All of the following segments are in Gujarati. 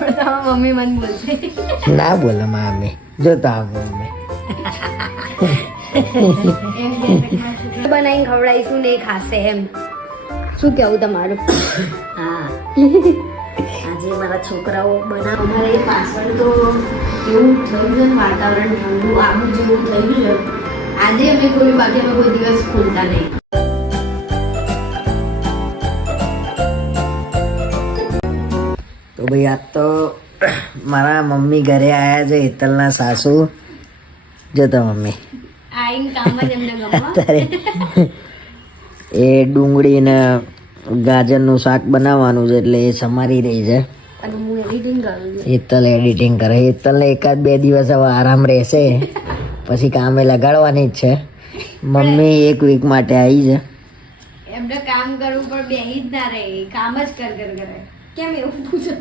મમ્મી મને બોલશે ના બોલે મમ્મી જોતા આવો મમ્મી બનાવીને ખવડાવીશું ને એ ખાશે એમ. શું કેવું તમારું? હા આજે મારા છોકરાઓ બનાવ અમારે પાછળ તો એવું થયું છે ને વાતાવરણ ઠંડુ આબુ જેવું થયું છે. આજે અમે ખોલ્યું, બાકી અમે કોઈ દિવસ ખોલતા નહીં. તો ભાઈ આજ તો મારા મમ્મી ઘરે આવ્યા છે, હેતલના સાસુ. જોતા મમ્મી આઈને કામ જ એમને ગમવા. અત્યારે એ ડુંગળી ને ગાજરનું શાક બનાવવાનું છે એટલે એ સમારી રહી છે. અને હું એડિટિંગ કરું છું. હેતલ એડિટિંગ કરે. હેતલને 1-2 દિવસ હવે આરામ રહેશે, પછી કામે લગાડવાની જ છે. મમ્મી 1 વીક માટે આવી છે. એમને કામ કરવું પણ બેહી જ ના રહે, કામ જ કર કરે. કેમ એવું પૂછો?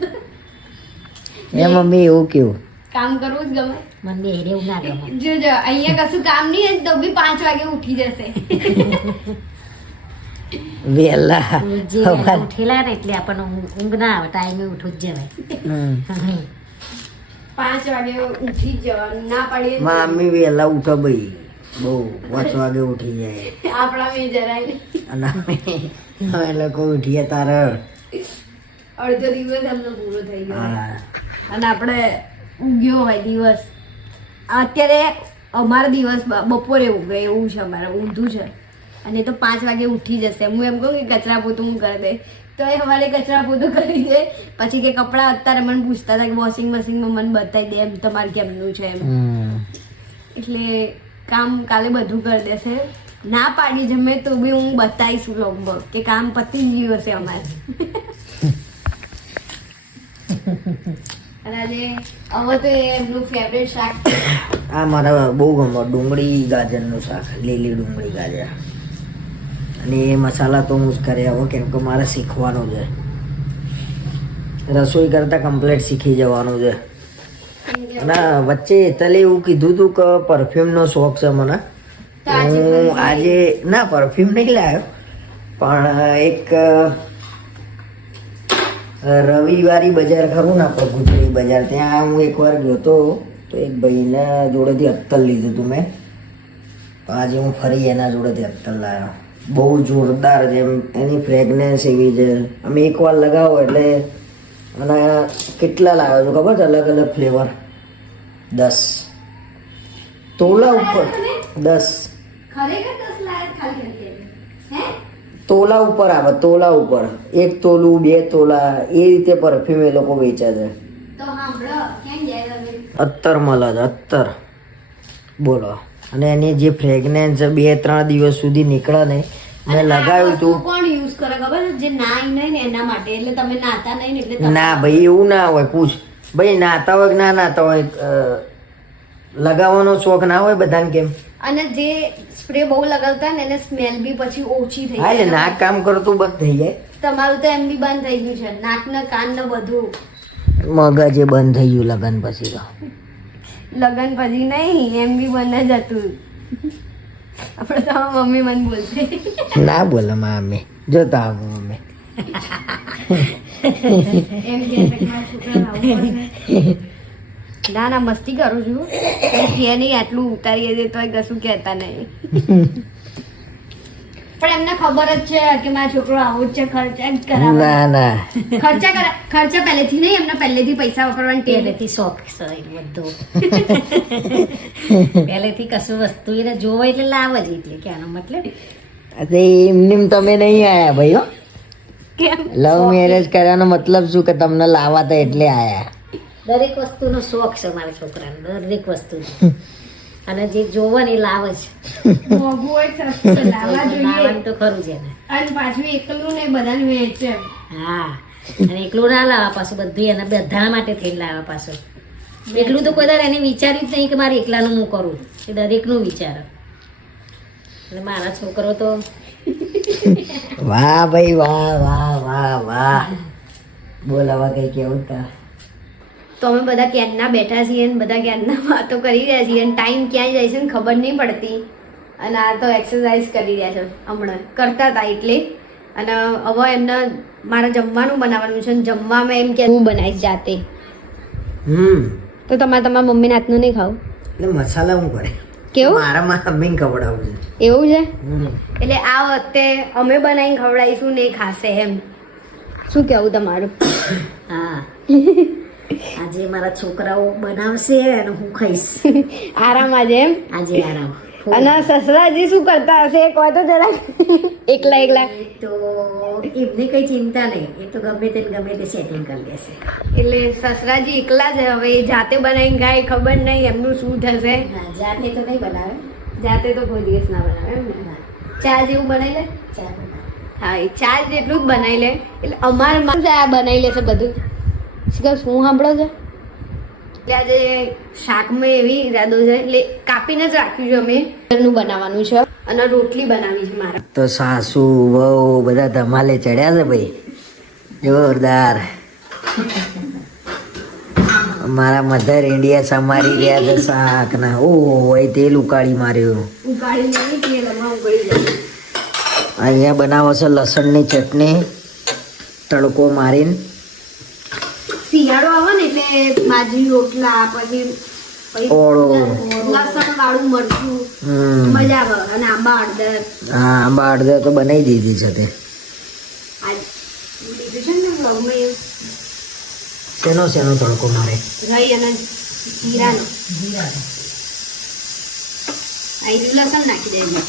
એ મમ્મી એવું કેવું કામ કરવું જ ગમે. મને બે એવું ના ગમે. જો અહીંયા કશું કામ નહીં હોય તો બી 5 વાગે ઉઠી જશે. વહેલા જે વહેલા ઉઠેલા ને એટલે આપણને ઊંઘ ના આવે, ટાઈમે ઉઠવું જ જવાય. 5 વાગે ઉઠી જ જવાનું, ના પાડીએ તો મમ્મી વહેલા ઉઠો ભાઈ, બહુ 5 વાગે ઉઠી જાય. આપણા મેં જરાય નહીં. અને અમે લોકો ઉઠીએ તારે અડધો દિવસ એમનો પૂરો થઈ ગયો હા. અને આપણે ઉગ્યો હોય દિવસ. અત્યારે અમારો દિવસ બપોરે ઉગે એવું છે, અમારે ઊંધું છે. અને તો 5 વાગે ઉઠી જશે. હું એમ કહું કે કચરા પોતું હું કરી દે તો એ સવારે કચરા પોતું કરી દે. પછી કે કપડાં અત્યારે મને પૂછતા હતા કે વોશિંગ મશીનમાં મને બતાવી દે એમ તમારે કેમનું છે એમ. એટલે કામ કાલે બધું કરી દેશે. ના પાડી જમે તો બી હું બતાવીશ લગભગ કે કામ પતી જ ગયું હશે અમારે. અને આજે હવે તો એમનું ફેવરેટ શાક આ મારા બહુ ગમે ડુંગળી ગાજરનું શાક, લીલી ડુંગળી ગાજર. અને એ મસાલા તો હું જ કરી આવો કેમ કે મારે શીખવાનું છે. રસોઈ કરતાં કમ્પ્લીટ શીખી જવાનું છે. અને વચ્ચે હેતલે એવું કીધું હતું કે પરફ્યુમનો શોખ છે મને. હું આજે ના પરફ્યુમ નહીં લાવ્યો, પણ એક રવિવારી બજાર ખરું ને આપણે ગુજરી બજાર, ત્યાં હું એકવાર ગયો હતો. તો એક ભાઈના જોડેથી અત્તર લીધું હતું મેં. આજે હું ફરી એના જોડેથી અત્તર લાવ્યો. બહુ જોરદાર છે એની ફ્રેગનેન્સ એવી છે. અમે એકવાર લગાવો એટલે અને કેટલા લાવ્યો છું ખબર છે? અલગ અલગ ફ્લેવર 10 તોલા ઉપર 10 ખરેખર 10 લાખ ખાલી હે તોલા ઉપર આવે, તોલા ઉપર 1 તોલું 2 તોલા એ રીતે પરફ્યુમ એ લોકો વેચે છે. તો સાંભળો કેમ જાય તમે અત્તર મળે છે, અત્તર બોલો. અને એની જે ફ્રેગનેન્સ 2-3 દિવસ સુધી નીકળે ને. મેં લગાવ્યું હતું. કોણ યુઝ કરે ખબર છે? જે નાય નહીં ને એના માટે. એટલે તમે નાતા નહીં ને એટલે ના ભાઈ એવું ના હોય. પૂછ ભાઈ નાતા હોય કે ના નાતા હોય, લગાવવાનો શોખ ના હોય બધાને કેમ? અને જે સ્પ્રે બહુ લગાવતા ને એને સ્મેલ બી પછી ઓછી થઈ હા એટલે નાક કામ કરતું બંધ થઈ જાય. તમારું તો એમ બી બંધ થઈ ગયું છે, નાક ને કાન ને બધું. મગજે બંધ થઈ ગયું લગન પછી તો. લગન પછી નહીં, એમ બી બંધ જ હતું. આપણે તો મમ્મી મને બોલશે ના બોલે મમ્મી જોતા આવો મમ્મી એમ કે મારા છોકરાને આવું પડશે. ના મસ્તી કરું છું. કઈ કે નહીં આટલું ઉતારીએ દે તોય કશું કહેતા નહીં. પણ એમને ખબર જ છે કે મારો છોકરો આવો જ છે, ખર્ચા જ કરાવે. ના ના ખર્ચા પહેલેથી નહીં, એમને પહેલેથી પૈસા વાપરવાની ટેવ. પહેલેથી શોખ છે એ બધું. પહેલેથી કશું વસ્તુ એને જોવો એટલે લાવ જ, એટલે કે આનો મતલબ એમને તમે નહીં આયા ભાઈ હો. કેમ? લવ મેરેજ કરવાનો મતલબ શું કે તમને લાવવા હતા એટલે આયા. દરેક વસ્તુનો શોખ છે મારા છોકરાને, દરેક વસ્તુ. અને જે જોવો ને એ લાવ જ. મોંઘું હોય સસ્તું તો લાવવા જોઈએ. લાવવાનું તો ખરું છે ને. અને પાછું એકલું ને બધાને વેચે. હા, અને એકલું ના લાવવા પાછું, બધું એના બધા માટે થઈને લાવવા પાછું. એકલું તો કોઈ દર એને વિચાર્યું જ નહીં કે મારે એકલાનું હું કરું. એ દરેકનું વિચારો. એટલે મારા છોકરો તો વાહ ભાઈ વાહ વાહ વાહ વાહ. બોલાવા કઈ કેવું તા. તો અમે બધા ક્યારના બેઠા છીએ અને બધા ક્યારના વાતો કરી રહ્યા છીએ અને ટાઈમ ક્યાં જાય છે ને ખબર નહીં પડતી. અને આ તો એક્સરસાઇઝ કરી રહ્યા છે હમણાં, કરતા હતા એટલે. અને હવે એમને મારે જમવાનું બનાવવાનું છે, જમવામાં એમ કે હું બનાવીશ જાતે. તો તમારા મમ્મીના હાથનું નહીં ખાવું એટલે મસાલા હું કરે કેવું મારા મમ્મીને ખવડાવું છે. એવું છે એટલે આ વખતે અમે બનાવીને ખવડાવીશું ને એ ખાશે એમ શું કેવું તમારું હા આજે મારા છોકરાઓ બનાવશે અને હું ખાઈશ આરામ આજે એમ આજે આરામ અને સસરાજી શું કરતા હશે એક વાત તો જરા એકલા તો એમની કઈ ચિંતા નહીં, એ તો ગમે તે સેટિંગ કરી લેશે. એટલે સસરાજી એકલા જ હવે એ જાતે બનાવીને ખાય ખબર નહીં એમનું શું થશે. હા, જાતે તો નહીં બનાવે, જાતે તો કોઈ દિવસ ના બનાવે એમ ને ચા જેવું બનાવી લે. ચા બનાવે. હા એ ચા જેટલું જ બનાવી લે એટલે અમારે માં આ બનાવી લેશે બધું. શું સાંભળો છો એટલે આજે શાકમાં એવી ઈરાદો છે એટલે કાપીને જ રાખ્યું છે અમે ઘરનું બનાવવાનું છે અને રોટલી બનાવી છે મારે. તો સાસુ વહુ બધા ધમાલે ચડ્યા છે ભાઈ જોરદાર. મારા મધર ઇન્ડિયા સમારી રહ્યા છે શાક ના. ઓહો એ તેલ ઉકાળી માર્યું. ઉકાળી નહીં તેલ એમાં ઉકળી જાય. અહીંયા બનાવો છે લસણની ચટણી તડકો મારીને. શિયાળો આવે ને એટલે બાજરી રોટલા પછી ઓળો. લસણ વાળું મરચું મજા આવે અને આંબા હળદર. હા આંબા હળદર તો બનાવી દીધી છે તે. આ લીધું છે ને vlogમાં શેનો શેનો તડકો મારે રહી અને જીરાનો. આ લસણ નાખી દેજો.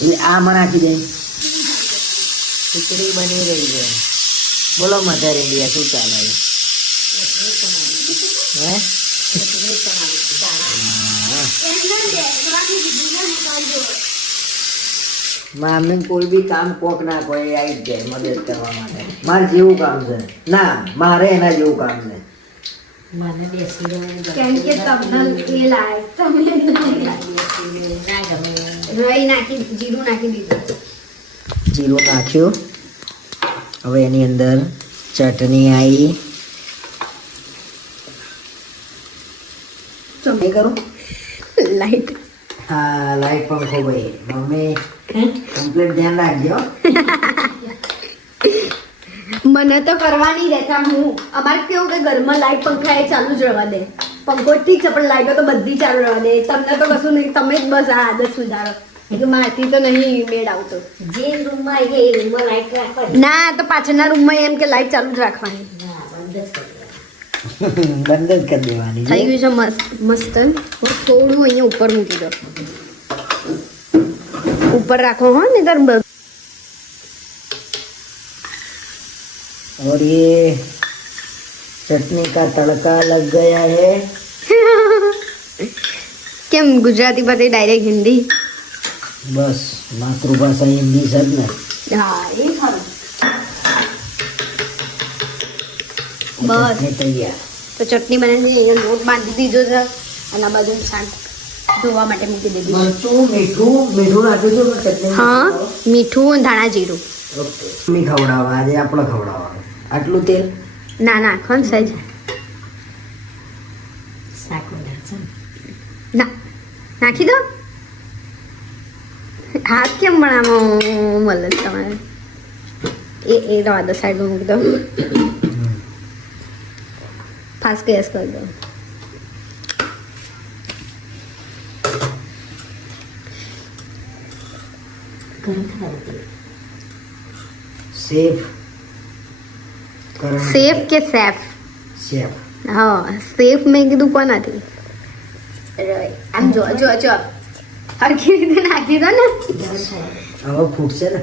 એટલે આમાં નાખી દે. ખીચડી બની રહી છે. બોલો મધર ઇન્ડિયા શું ચાલે છે? હે મામી કોઈ બી કામ કોક ના કોઈ આવી જ જાય મદદ કરવા માટે. મારે જેવું કામ છે ના મારે એના જેવું કામ છે. મને બેસી રહેવાનું ગમે. કેમ કે તમને એ લાયક તમે ના ગમે. રહી નાખી જીરું નાખી દીધું. જીરું નાખ્યું. હવે એની અંદર ચટણી આવી. એ કરું લાઈટ હા લાઈટ પંખો ભાઈ મમ્મી કમ્પ્લીટ ધ્યાન રાખજો. મને તો કરવા નહીં દેતા. હું અમારે કેવું કે ઘરમાં લાઈટ પંખા એ ચાલુ જ રહેવા દે. પંખો ઠીક છે પણ લાઈટો તો બધી ચાલુ રહેવા દે. તમને તો કશું નહીં, તમે જ બસ આ આદત સુધારો. કે મારથી તો નહીં મેળ આવતો. જે રૂમમાં આવીએ એ રૂમમાં લાઈટ રાખવાની. ના તો પાછળના રૂમમાં એમ કે લાઈટ ચાલુ જ રાખવાની. ના, બંધ જ કરી દેવાની. બંધ જ કરી દેવાની થઈ છે. ગયું છે મસ્ત. હું થોડું અહીંયા ઉપર મૂકી દો. ઉપર રાખો હો ને તાર और ये चटनी का तड़का लग गया है. કેમ ગુજરાતી પરથી ડાયરેક્ટ હિન્દી? बस मातृभाषा हिंदी सब ने. હા એ ખરું. બસ चटनी तैयार. તો ચટણી બનાવીને અહીંયા લોટ બાંધી દીધો છે અને આ બાજુ શાક ધોવા માટે મૂકી દીધું છે. મરચું મીઠું મીઠું નાખ્યું છે પણ ચટણી હા મીઠું અને ધાણા જીરું. ઓકે મમ્મી ખવડાવવા આજે આપણે ખવડાવવાનું. આટલું તેલ ના નાખો ને સહેજ. શાક બનાવશે ને. ના નાખી દો. હાથ કેમ બનાવો મળે છે તમારે? એ રવા દો સાઈડમાં મૂકી દો. ફાસ્ટ ગેસ કરી દો. ગરમ થવા દે. સેફ સેફ કે સેફ? સેફ. હા સેફ મેં કીધું કોનાથી? આમ જો જો જો હરખી રીતે નાખી દો ને. ગરમ થવા દે. હવે ફૂટશે ને.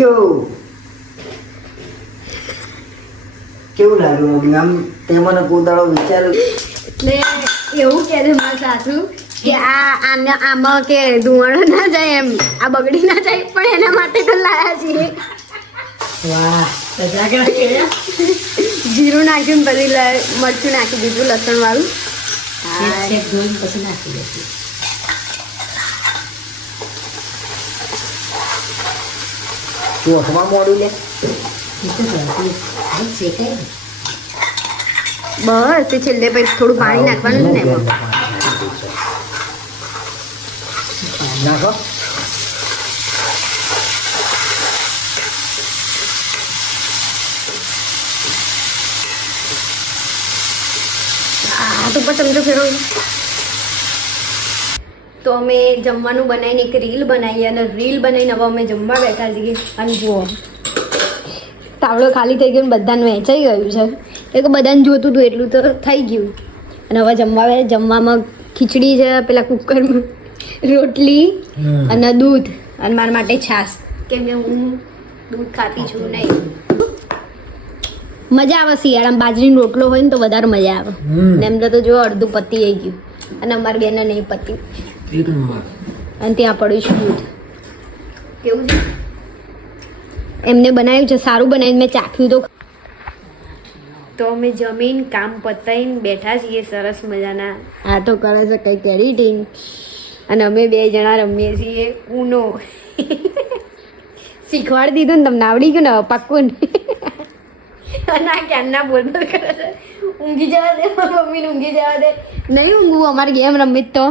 યો કેવું લાગ્યું મમ્મી? આમ તે મને કોદાળો વિચાર. એટલે એવું કહે છે મારા સાસુ કે આમાં કે ધુવાડો ના જાય એમ, આ બગડી ના જાય પણ એના માટે તો લાયા છીએ. વાહ જીરું નાખ્યું ને પછી મરચું નાખી દીધું લસણ વાળું. શેક ધોઈને પછી નાખી દેશું. ચોખમાં મોડું લે. એ તો જલ્દી આમ શેકાય ને. બસ એ છેલ્લે પછી થોડું પાણી નાખવાનું છે ને એમાં. નાખો. ઉપર ચમચો ફેરવો. તો અમે જમવાનું બનાવીને એક રીલ બનાવી અને રીલ બનાવીને હવે અમે જમવા બેઠા છીએ. અને જુઓ તાવડો ખાલી થઈ ગયો ને બધાને વહેંચાઈ ગયું છે. એ કે બધાને જોતું હતું એટલું તો થઈ ગયું. અને હવે જમવામાં ખીચડી છે, પેલા કુકરમાં રોટલી અને દૂધ અને મારા માટે છાશ, કેમ કે હું દૂધ ખાતી છું નહીં. મજા આવે શિયાળામાં બાજરીનો રોટલો હોય ને તો વધારે મજા આવે. ને એમ તો જો અડધું પતી આવી ગયું અને અમારી બેને નહીં પત્યું. અને ત્યાં પડ્યું છે દૂધ. કેવું છે એમને બનાવ્યું છે, સારું બનાવ્યું. મેં ચાખ્યું તો અમે જમીન કામ પતાવીને બેઠા છીએ સરસ મજાના. આ તો કરે છે કંઈક એડિટિંગ અને અમે 2 જણા રમીએ છીએ ઉનો. શીખવાડી દીધું ને તમને, આવડી ગયું ને પાક્કું ને. અને આ ક્યારના બોલ કરે છે ઊંઘી જવા દે મમ્મીને, ઊંઘી જવા દે. નહીં ઊંઘવું, અમારી ગેમ રમી તો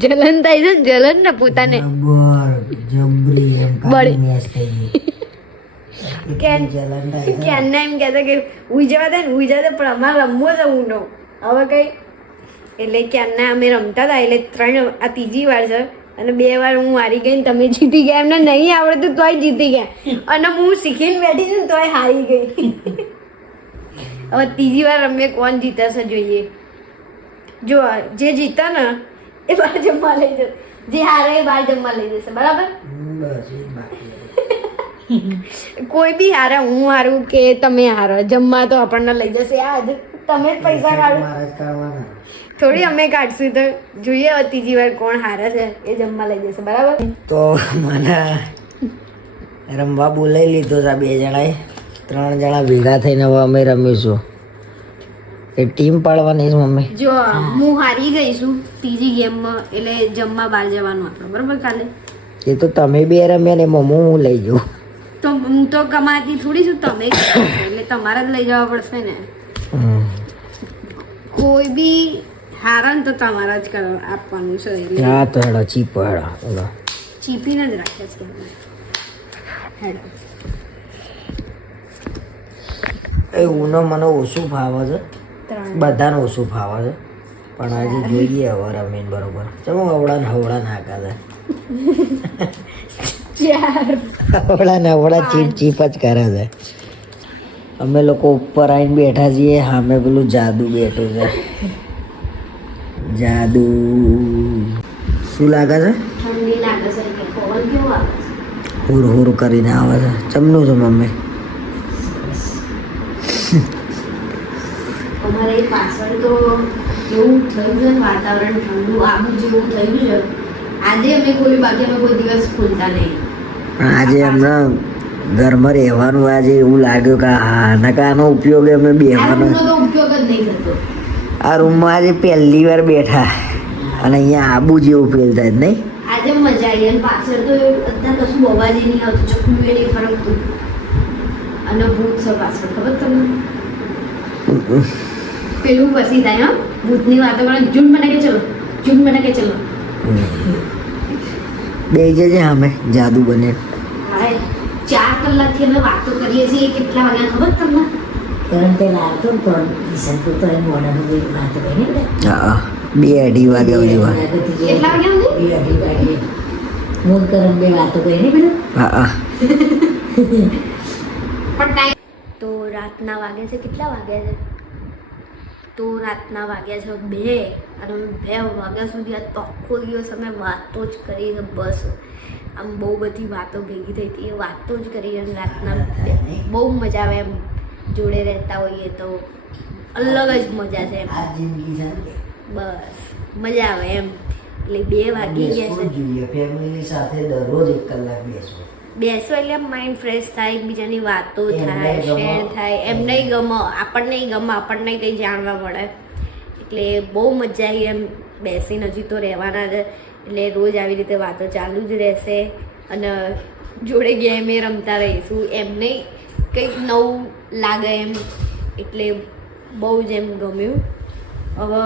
જલન થાય છે, જલન ને પોતાને ક્યારના એમ કહેતા કે ઉઈ જવા દે ને ઉઈ જવા દે, પણ અમારે રમવો છે ઊંડો હવે કઈ. એટલે ક્યારના અમે રમતા હતા, એટલે 3 આ ત્રીજી વાર છે અને 2 વાર હું હારી ગઈ ને તમે જીતી ગયા. એમને નહીં આવડતું તોય જીતી ગયા અને હું શીખીને બેઠી છું તોય હારી ગઈ. હવે ત્રીજી વાર અમે કોણ જીતશે જોઈએ. જો જે જીતે ને એ બહાર જમવા લઈ જશે, જે હારે એ બહાર જમવા લઈ જશે. બરાબર? કોઈ બી હારે, હું હારું કે તમે હારો, જમવા તો આપણને લઈ જશે. આજ તમે જ પૈસા કાઢો, થોડી અમે કાઢશું. તો જોઈએ હવે ત્રીજી વાર કોણ હારે છે એ જમવા લઈ જશે. બરાબર? તો મને રમવા બોલાવી લીધો છે 2 જણાએ. 3 જણા ભેગા થઈને હવે અમે રમીશું. એ ટીમ પાડવાની છે મમ્મી. જો હું હારી ગઈ છું ત્રીજી ગેમમાં, એટલે જમવા બહાર જવાનું આપણે. બરાબર? કાલે એ તો તમે 2 રમ્યા ને મમ્મી હું લઈ જાઉં. તો હું તો કમાતી થોડી છું, તમે જ કરો છો, એટલે તમારે જ લઈ જવા પડશે ને. કોઈ બી હારા ને તો તમારા જ આપવાનું છે. એટલે હા તો હેડો ચીપો હેડો ચીપીને જ રાખે છે. હેડો એ ઉનો મને ઓછું ભાવે છે, 3 બધાને ઓછું ભાવે છે, પણ આજે જોઈએ હવે રમીને બરોબર. ચલો હવડા નાખા છે, હવડા ચીપ ચીપ જ કરે છે. અમે લોકો ઉપર આવીને બેઠા છીએ, સામે પેલું જાદુ બેઠું છે. જાદુ શું લાગે છે? ઠંડી લાગે છે કે પવન કેવો આવે છે? હુર હુર કરીને આવે છે. ચમનું છે મમ્મી. અમારે પાછળ તો એવું થયું છે વાતાવરણ ઠંડુ આબુ જેવું થયું છે. આજે અમે ખોલ્યું, બાકી અમે કોઈ દિવસ ખોલતા નહીં. પણ આજે હમણાં ઘરમાં રહેવાનું આજે એવું લાગ્યું કે હા આનો ઉપયોગ અમે બેહવાનો. તો ઉપયોગ જ નહીં થતો. આ રૂમમાં આજે પહેલી વાર બેઠા અને અહીંયા આબુ જેવું ફીલ થાય નહીં. આજે મજા આવી. અને પાછળ તો અત્યારે કશું અવાજ નહીં આવતું, ચકલું એ નહીં ફરકતું. અને ભૂત છે પાછળ, ખબર તમને? પેલું પછી થાય હા ભૂતની વાતો કરે, જૂન બને કે ચલો, જૂન બને કે ચલો. બે જજે અમે જાદુ બને. હા 4 કલાકથી અમે વાતો કરીએ છીએ. કેટલા વાગ્યા ખબર તમને? હા 2-2:30 વાગ્યા જેવા. કેટલા વાગ્યા? હા તો રાતના વાગ્યા છે, કેટલા વાગ્યા છે? તો રાતના વાગ્યા છે 2 અને 2 વાગ્યા સુધી આ આખો દિવસ અમે વાતો જ કરી છે. બસ આમ બહુ બધી વાતો ભેગી થઈ હતી, એ વાતો જ કરી. અને રાતના બહુ મજા આવે એમ, જોડે રહેતા હોઈએ તો અલગ જ મજા છે એમ. બસ મજા આવે એમ. એટલે 2 વાગી ગયા છે. ફેમિલી સાથે દરરોજ 1 કલાક બેસો એટલે માઇન્ડ ફ્રેશ થાય, એકબીજાની વાતો થાય, શેર થાય. એમને ગમે, આપણને ગમે, આપણને કંઈ જાણવા મળે. એટલે બહુ મજા આવી એમ બેસીને. હજી તો રહેવાના જ, એટલે રોજ આવી રીતે વાતો ચાલુ જ રહેશે અને જોડે ગેમે રમતા રહીશું. એમને કંઈક નવું લાગે એમ, એટલે બહુ જ એમ ગમ્યું. હવે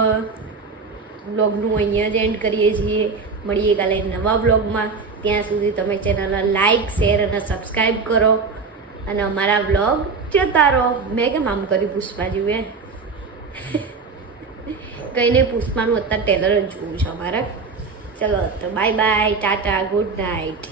બ્લોગનું અહીંયા જ એન્ડ કરીએ છીએ. મળીએ કાલે નવા બ્લોગમાં. ત્યાં સુધી તમે ચેનલને લાઈક, શેર અને સબસ્ક્રાઈબ કરો. અને અમારા વ્લોગ જોતા રહો. મેં કેમ આમ કર્યું પુષ્પા જેવું એ કંઈ નહીં, પુષ્પાનું અત્યારે ટેલર જ જોવું છે અમારે. ચલો તો bye bye, Tata, good night.